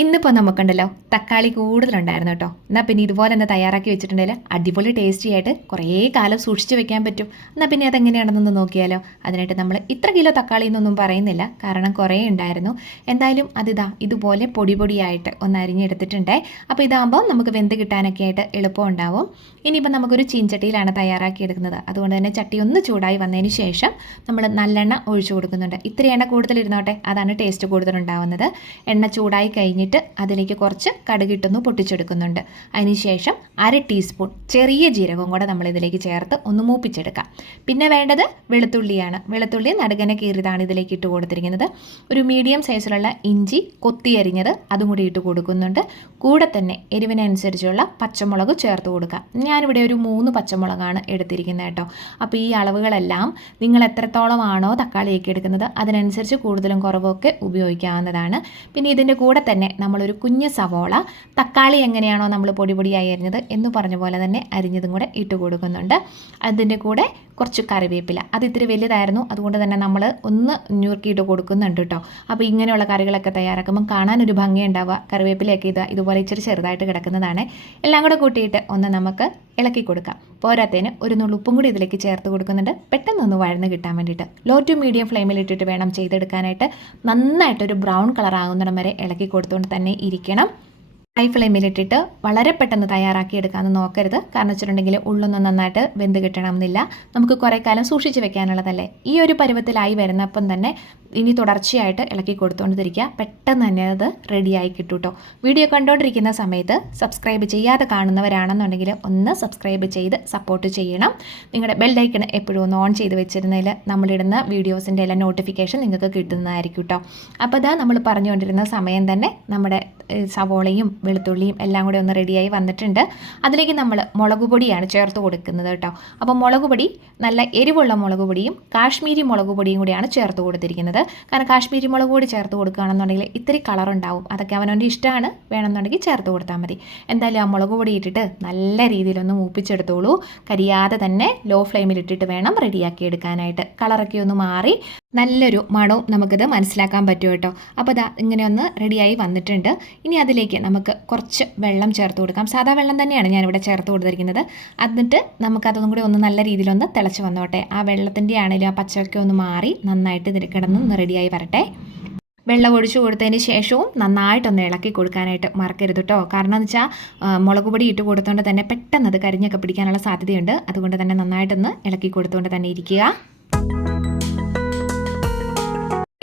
ഇന്നിപ്പോൾ നമുക്കുണ്ടല്ലോ തക്കാളി കൂടുതലുണ്ടായിരുന്നു കേട്ടോ. എന്നാൽ പിന്നെ ഇതുപോലെ തന്നെ തയ്യാറാക്കി വെച്ചിട്ടുണ്ടെങ്കിൽ അടിപൊളി ടേസ്റ്റി ആയിട്ട് കുറേ കാലം സൂക്ഷിച്ച് വെക്കാൻ പറ്റും. എന്നാൽ പിന്നെ അതെങ്ങനെയാണെന്നൊന്ന് നോക്കിയാലോ. അതിനായിട്ട് നമ്മൾ ഇത്ര കിലോ തക്കാളി എന്നൊന്നും പറയുന്നില്ല, കാരണം കുറേ ഉണ്ടായിരുന്നു. എന്തായാലും അതിതാ ഇതുപോലെ പൊടി പൊടിയായിട്ട് ഒന്ന് അരിഞ്ഞെടുത്തിട്ടുണ്ടേ. അപ്പോൾ ഇതാകുമ്പോൾ നമുക്ക് വെന്ത് കിട്ടാനൊക്കെ ആയിട്ട് എളുപ്പം ഉണ്ടാവും. ഇനിയിപ്പോൾ നമുക്കൊരു ചീൻചട്ടിയിലാണ് തയ്യാറാക്കി എടുക്കുന്നത്. അതുകൊണ്ട് തന്നെ ചട്ടി ഒന്ന് ചൂടായി വന്നതിന് ശേഷം നമ്മൾ നല്ലെണ്ണ ഒഴിച്ചു കൊടുക്കുന്നുണ്ട്. ഇത്തിരി എണ്ണ കൂടുതലിരുന്നോട്ടെ, അതാണ് ടേസ്റ്റ് കൂടുതലുണ്ടാവുന്നത്. എണ്ണ ചൂടായി കഴിഞ്ഞ് അതിലേക്ക് കുറച്ച് കടുകിട്ടൊന്ന് പൊട്ടിച്ചെടുക്കുന്നുണ്ട്. അതിനുശേഷം 1/2 ടീസ്പൂൺ ചെറിയ ജീരകം കൂടെ നമ്മൾ ഇതിലേക്ക് ചേർത്ത് ഒന്ന് മൂപ്പിച്ചെടുക്കാം. പിന്നെ വേണ്ടത് വെളുത്തുള്ളിയാണ്. വെളുത്തുള്ളി നടുകനെ കീറിയതാണ് ഇതിലേക്ക് ഇട്ട് കൊടുത്തിരിക്കുന്നത്. ഒരു മീഡിയം സൈസിലുള്ള ഇഞ്ചി കൊത്തിയരിഞ്ഞത് അതും കൂടി ഇട്ട് കൊടുക്കുന്നുണ്ട്. കൂടെ തന്നെ എരിവിനനുസരിച്ചുള്ള പച്ചമുളക് ചേർത്ത് കൊടുക്കാം. ഞാനിവിടെ ഒരു 3 പച്ചമുളകാണ് എടുത്തിരിക്കുന്നത് കേട്ടോ. അപ്പോൾ ഈ അളവുകളെല്ലാം നിങ്ങൾ എത്രത്തോളമാണോ തക്കാളിയൊക്കെ എടുക്കുന്നത് അതിനനുസരിച്ച് കൂടുതലും കുറവൊക്കെ ഉപയോഗിക്കാവുന്നതാണ്. പിന്നെ ഇതിൻ്റെ കൂടെ തന്നെ നമ്മളൊരു കുഞ്ഞ് സവോള, തക്കാളി എങ്ങനെയാണോ നമ്മൾ പൊടി പൊടിയായി അരിഞ്ഞത് എന്ന് പറഞ്ഞ പോലെ തന്നെ അരിഞ്ഞതും കൂടെ ഇട്ട് കൊടുക്കുന്നുണ്ട്. അതിൻ്റെ കൂടെ കുറച്ച് കറിവേപ്പില, അത് ഇത്തിരി വലുതായിരുന്നു, അതുകൊണ്ട് തന്നെ നമ്മൾ ഒന്ന് ഞുറുക്കിയിട്ട് കൊടുക്കുന്നുണ്ട് കേട്ടോ. അപ്പോൾ ഇങ്ങനെയുള്ള കറികളൊക്കെ തയ്യാറാക്കുമ്പോൾ കാണാനൊരു ഭംഗിയുണ്ടാവുക. കറിവേപ്പിലയൊക്കെ ഇതുപോലെ ഇച്ചിരി ചെറുതായിട്ട് കിടക്കുന്നതാണ്. എല്ലാം കൂടെ കൂട്ടിയിട്ട് ഒന്ന് നമുക്ക് ഇളക്കി കൊടുക്കാം. പോരാത്തതിന് ഒരു നുള്ളു ഉപ്പും കൂടി ഇതിലേക്ക് ചേർത്ത് കൊടുക്കുന്നുണ്ട്, പെട്ടെന്നൊന്ന് വഴന്ന് കിട്ടാൻ വേണ്ടിയിട്ട്. ലോ ടു മീഡിയം ഫ്ലെയിമിൽ ഇട്ടിട്ട് വേണം ചെയ്തെടുക്കാനായിട്ട്. നന്നായിട്ടൊരു ബ്രൗൺ കളർ ആകുന്നിടം വരെ ഇളക്കി കൊടുത്തുകൊണ്ട് തന്നെ ഇരിക്കണം. ഹൈ ഫ്ലെയിമിലിട്ടിട്ട് വളരെ പെട്ടെന്ന് തയ്യാറാക്കി എടുക്കാമെന്ന് നോക്കരുത്. കാരണം വെച്ചിട്ടുണ്ടെങ്കിൽ ഉള്ളൊന്നും നന്നായിട്ട് വെന്ത് കിട്ടണമെന്നില്ല. നമുക്ക് കുറേ കാലം സൂക്ഷിച്ച് വെക്കാനുള്ളതല്ലേ. ഈ ഒരു പരുവത്തിലായി വരുന്നപ്പം തന്നെ ഇനി തുടർച്ചയായിട്ട് ഇളക്കി കൊടുത്തുകൊണ്ടിരിക്കുക. പെട്ടെന്ന് തന്നെ അത് റെഡിയായി കിട്ടും കേട്ടോ. വീഡിയോ കണ്ടുകൊണ്ടിരിക്കുന്ന സമയത്ത് സബ്സ്ക്രൈബ് ചെയ്യാതെ കാണുന്നവരാണെന്നുണ്ടെങ്കിൽ ഒന്ന് സബ്സ്ക്രൈബ് ചെയ്ത് സപ്പോർട്ട് ചെയ്യണം. നിങ്ങളുടെ ബെൽ ഐക്കൺ എപ്പോഴും ഒന്ന് ഓൺ ചെയ്ത് വെച്ചിരുന്നതിൽ നമ്മളിടുന്ന വീഡിയോസിൻ്റെ എല്ലാം നോട്ടിഫിക്കേഷൻ നിങ്ങൾക്ക് കിട്ടുന്നതായിരിക്കും കേട്ടോ. അപ്പോൾ അതാ നമ്മൾ പറഞ്ഞുകൊണ്ടിരുന്ന സമയം തന്നെ നമ്മുടെ സവോളയും വെളുത്തുള്ളിയും എല്ലാം കൂടി ഒന്ന് റെഡിയായി വന്നിട്ടുണ്ട്. അതിലേക്ക് നമ്മൾ മുളക് പൊടിയാണ് ചേർത്ത് കൊടുക്കുന്നത് കേട്ടോ. അപ്പോൾ മുളക് പൊടി നല്ല എരിവുള്ള മുളക് പൊടിയും കാശ്മീരി മുളക് പൊടിയും കൂടിയാണ് ചേർത്ത് കൊടുത്തിരിക്കുന്നത്. കാരണം കാശ്മീരി മുളക് പൊടി ചേർത്ത് കൊടുക്കുകയാണെന്നുണ്ടെങ്കിൽ ഇത്തിരി കളറുണ്ടാവും. അതൊക്കെ അവനവൻ്റെ ഇഷ്ടമാണ്, വേണമെന്നുണ്ടെങ്കിൽ ചേർത്ത് കൊടുത്താൽ മതി. എന്തായാലും ആ മുളക് പൊടി ഇട്ടിട്ട് നല്ല രീതിയിലൊന്ന് മൂപ്പിച്ചെടുത്തോളൂ. കരിയാതെ തന്നെ ലോ ഫ്ലെയിമിൽ ഇട്ടിട്ട് വേണം റെഡിയാക്കി എടുക്കാനായിട്ട്. കളറൊക്കെ ഒന്ന് മാറി നല്ലൊരു മണവും നമുക്കിത് മനസ്സിലാക്കാൻ പറ്റും കേട്ടോ. അപ്പോൾ ഇതാ ഇങ്ങനെ ഒന്ന് റെഡിയായി വന്നിട്ടുണ്ട്. ഇനി അതിലേക്ക് നമുക്ക് കുറച്ച് വെള്ളം ചേർത്ത് കൊടുക്കാം. സാധാ വെള്ളം തന്നെയാണ് ഞാനിവിടെ ചേർത്ത് കൊടുത്തിരിക്കുന്നത്. എന്നിട്ട് നമുക്കതൊന്നും കൂടി ഒന്ന് നല്ല രീതിയിലൊന്ന് തിളച്ച് വന്നോട്ടെ. ആ വെള്ളത്തിൻ്റെ ആണെങ്കിലും ആ പച്ചയൊക്കെ ഒന്ന് മാറി നന്നായിട്ട് ഇതിൽ കിടന്ന് റെഡിയായി വരട്ടെ. വെള്ളം ഒഴിച്ചു കൊടുത്തതിന് ശേഷവും നന്നായിട്ടൊന്ന് ഇളക്കി കൊടുക്കാനായിട്ട് മറക്കരുത് കേട്ടോ. കാരണം എന്ന് വെച്ചാൽ മുളക് പൊടി ഇട്ട് കൊടുത്തുകൊണ്ട് തന്നെ പെട്ടെന്ന് അത് കരിഞ്ഞൊക്കെ പിടിക്കാനുള്ള സാധ്യതയുണ്ട്. അതുകൊണ്ട് തന്നെ നന്നായിട്ടൊന്ന് ഇളക്കി കൊടുത്തുകൊണ്ട് തന്നെ ഇരിക്കുക.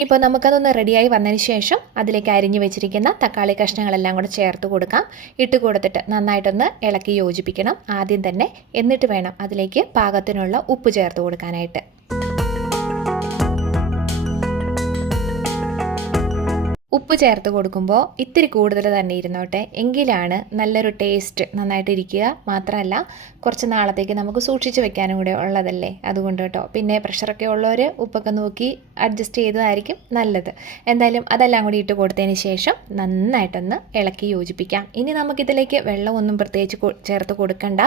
ഇപ്പോൾ നമുക്കതൊന്ന് റെഡിയായി വന്നതിന് ശേഷം അതിലേക്ക് അരിഞ്ഞു വെച്ചിരിക്കുന്ന തക്കാളി കഷ്ണങ്ങളെല്ലാം കൂടെ ചേർത്ത് കൊടുക്കാം. ഇട്ട് കൊടുത്തിട്ട് നന്നായിട്ടൊന്ന് ഇളക്കി യോജിപ്പിക്കണം ആദ്യം തന്നെ. എന്നിട്ട് വേണം അതിലേക്ക് പാകത്തിനുള്ള ഉപ്പ് ചേർത്ത് കൊടുക്കാനായിട്ട്. ഉപ്പ് ചേർത്ത് കൊടുക്കുമ്പോൾ ഇത്തിരി കൂടുതൽ തന്നെ ഇരുന്നോട്ടെ, എങ്കിലാണ് നല്ലൊരു ടേസ്റ്റ് നന്നായിട്ട് ഇരിക്കുക. മാത്രമല്ല കുറച്ച് നാളത്തേക്ക് നമുക്ക് സൂക്ഷിച്ച് വെക്കാനും കൂടെ ഉള്ളതല്ലേ, അതുകൊണ്ട് കേട്ടോ. പിന്നെ പ്രഷറൊക്കെ ഉള്ളവർ ഉപ്പൊക്കെ നോക്കി അഡ്ജസ്റ്റ് ചെയ്തതായിരിക്കും നല്ലത്. എന്തായാലും അതെല്ലാം കൂടി ഇട്ട് കൊടുത്തതിന് ശേഷം നന്നായിട്ടൊന്ന് ഇളക്കി യോജിപ്പിക്കാം. ഇനി നമുക്കിതിലേക്ക് വെള്ളമൊന്നും പ്രത്യേകിച്ച് ചേർത്ത് കൊടുക്കണ്ട.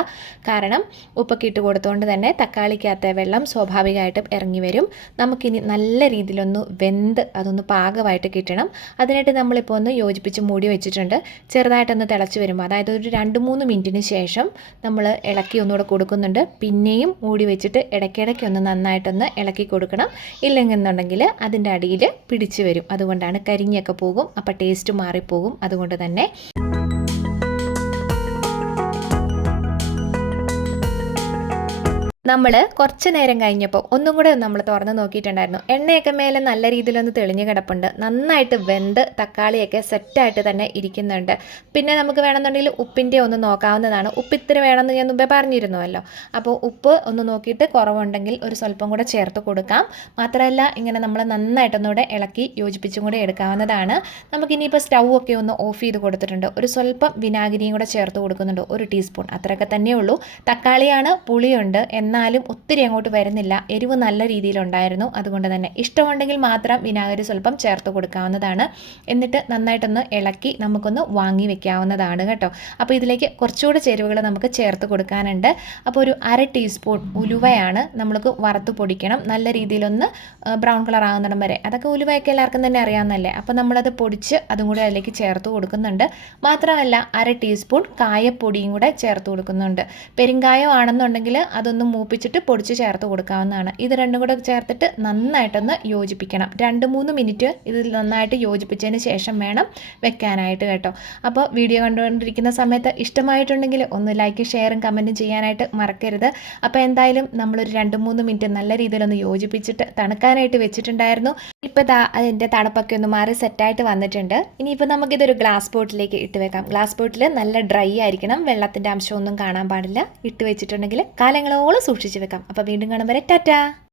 കാരണം ഉപ്പൊക്കെ ഇട്ട് കൊടുത്തുകൊണ്ട് തന്നെ തക്കാളിക്കകത്തെ വെള്ളം സ്വാഭാവികമായിട്ടും ഇറങ്ങി വരും. നമുക്കിനി നല്ല രീതിയിലൊന്ന് വെന്ത് അതൊന്ന് പാകമായിട്ട് കിട്ടണം. അതിനായിട്ട് നമ്മളിപ്പോൾ ഒന്ന് യോജിപ്പിച്ച് മൂടി വെച്ചിട്ടുണ്ട്. ചെറുതായിട്ടൊന്ന് തിളച്ച് വരുമ്പോൾ, അതായത് ഒരു 2-3 മിനിറ്റിന് ശേഷം നമ്മൾ ഇളക്കി ഒന്നുകൂടെ കൊടുക്കുന്നുണ്ട്. പിന്നെയും മൂടി വെച്ചിട്ട് ഇടയ്ക്കിടയ്ക്ക് ഒന്ന് നന്നായിട്ടൊന്ന് ഇളക്കി കൊടുക്കണം. ഇല്ലെന്നുണ്ടെങ്കിൽ അതിൻ്റെ അടിയിൽ പിടിച്ച് വരും. അതുകൊണ്ടാണ് കരിഞ്ഞൊക്കെ പോകും, അപ്പോൾ ടേസ്റ്റ് മാറിപ്പോകും. അതുകൊണ്ട് തന്നെ നമ്മൾ കുറച്ച് നേരം കഴിഞ്ഞപ്പോൾ ഒന്നും കൂടെ നമ്മൾ തുറന്ന് നോക്കിയിട്ടുണ്ടായിരുന്നു. എണ്ണയൊക്കെ മേലെ നല്ല രീതിയിലൊന്ന് തെളിഞ്ഞ് കിടപ്പുണ്ട്. നന്നായിട്ട് വെന്ത് തക്കാളിയൊക്കെ സെറ്റായിട്ട് തന്നെ ഇരിക്കുന്നുണ്ട്. പിന്നെ നമുക്ക് വേണമെന്നുണ്ടെങ്കിൽ ഉപ്പിൻ്റെ ഒന്ന് നോക്കാവുന്നതാണ്. ഉപ്പ് ഇത്തിരി വേണമെന്ന് ഞാൻ മുമ്പേ പറഞ്ഞിരുന്നുവല്ലോ. അപ്പോൾ ഉപ്പ് ഒന്ന് നോക്കിയിട്ട് കുറവുണ്ടെങ്കിൽ ഒരു സ്വല്പം കൂടെ ചേർത്ത് കൊടുക്കാം. മാത്രമല്ല ഇങ്ങനെ നമ്മൾ നന്നായിട്ടൊന്നുകൂടെ ഇളക്കി യോജിപ്പിച്ചും കൂടെ എടുക്കാവുന്നതാണ്. നമുക്കിനിയിപ്പോൾ സ്റ്റൗ ഒക്കെ ഒന്ന് ഓഫ് ചെയ്ത് കൊടുത്തിട്ടുണ്ട്. ഒരു സ്വല്പം വിനാഗിരിയും കൂടെ ചേർത്ത് കൊടുക്കുന്നുണ്ട്, 1 ടീസ്പൂൺ. അത്രയൊക്കെ തന്നെ ഉള്ളൂ. തക്കാളിയാണ്, പുളിയുണ്ട്, എന്നാൽ എന്നാലും ഒത്തിരി അങ്ങോട്ട് വരുന്നില്ല. എരിവ് നല്ല രീതിയിലുണ്ടായിരുന്നു. അതുകൊണ്ട് തന്നെ ഇഷ്ടമുണ്ടെങ്കിൽ മാത്രം വിനാഗിരി സ്വല്പം ചേർത്ത് കൊടുക്കാവുന്നതാണ്. എന്നിട്ട് നന്നായിട്ടൊന്ന് ഇളക്കി നമുക്കൊന്ന് വാങ്ങി വെക്കാവുന്നതാണ് കേട്ടോ. അപ്പോൾ ഇതിലേക്ക് കുറച്ചുകൂടെ ചേരുവകൾ നമുക്ക് ചേർത്ത് കൊടുക്കാനുണ്ട്. അപ്പോൾ ഒരു 1/2 ടീസ്പൂൺ ഉലുവയാണ് നമ്മൾക്ക് വറുത്ത് പൊടിക്കണം. നല്ല രീതിയിലൊന്ന് ബ്രൗൺ കളർ ആകുന്നിടം വരെ. അതൊക്കെ ഉലുവയൊക്കെ എല്ലാവർക്കും തന്നെ അറിയാവുന്നതല്ലേ. അപ്പോൾ നമ്മളത് പൊടിച്ച് അതും കൂടി അതിലേക്ക് ചേർത്ത് കൊടുക്കുന്നുണ്ട്. മാത്രമല്ല 1/2 ടീസ്പൂൺ കായപ്പൊടിയും കൂടെ ചേർത്ത് കൊടുക്കുന്നുണ്ട്. പെരുങ്കായം ആണെന്നുണ്ടെങ്കിൽ അതൊന്ന് മൂപ്പിച്ചിട്ട് പൊടിച്ച് ചേർത്ത് കൊടുക്കാവുന്നതാണ്. ഇത് രണ്ടും കൂടെ ചേർത്തിട്ട് നന്നായിട്ടൊന്ന് യോജിപ്പിക്കണം. 2-3 മിനിറ്റ് ഇത് നന്നായിട്ട് യോജിപ്പിച്ചതിന് ശേഷം വേണം വെക്കാനായിട്ട് കേട്ടോ. അപ്പോൾ വീഡിയോ കണ്ടുകൊണ്ടിരിക്കുന്ന സമയത്ത് ഇഷ്ടമായിട്ടുണ്ടെങ്കിൽ ഒന്ന് ലൈക്ക് ഷെയറും കമൻറ്റും ചെയ്യാനായിട്ട് മറക്കരുത്. അപ്പോൾ എന്തായാലും നമ്മളൊരു 2-3 മിനിറ്റ് നല്ല രീതിയിലൊന്ന് യോജിപ്പിച്ചിട്ട് തണുക്കാനായിട്ട് വെച്ചിട്ടുണ്ടായിരുന്നു. ഇപ്പോൾ അതിൻ്റെ തണുപ്പൊക്കെ ഒന്ന് മാറി സെറ്റായിട്ട് വന്നിട്ടുണ്ട്. ഇനിയിപ്പോൾ നമുക്കിതൊരു ഗ്ലാസ് ബോട്ടിലേക്ക് ഇട്ട് വെക്കാം. ഗ്ലാസ് ബോട്ടിൽ നല്ല ഡ്രൈ ആയിരിക്കണം, വെള്ളത്തിൻ്റെ അംശമൊന്നും കാണാൻ പാടില്ല. ഇട്ട് വെച്ചിട്ടുണ്ടെങ്കിൽ കാലങ്ങളോളം സൂക്ഷിച്ച് വെക്കാം. അപ്പോൾ വീണ്ടും കാണും വരെ ടാറ്റാ.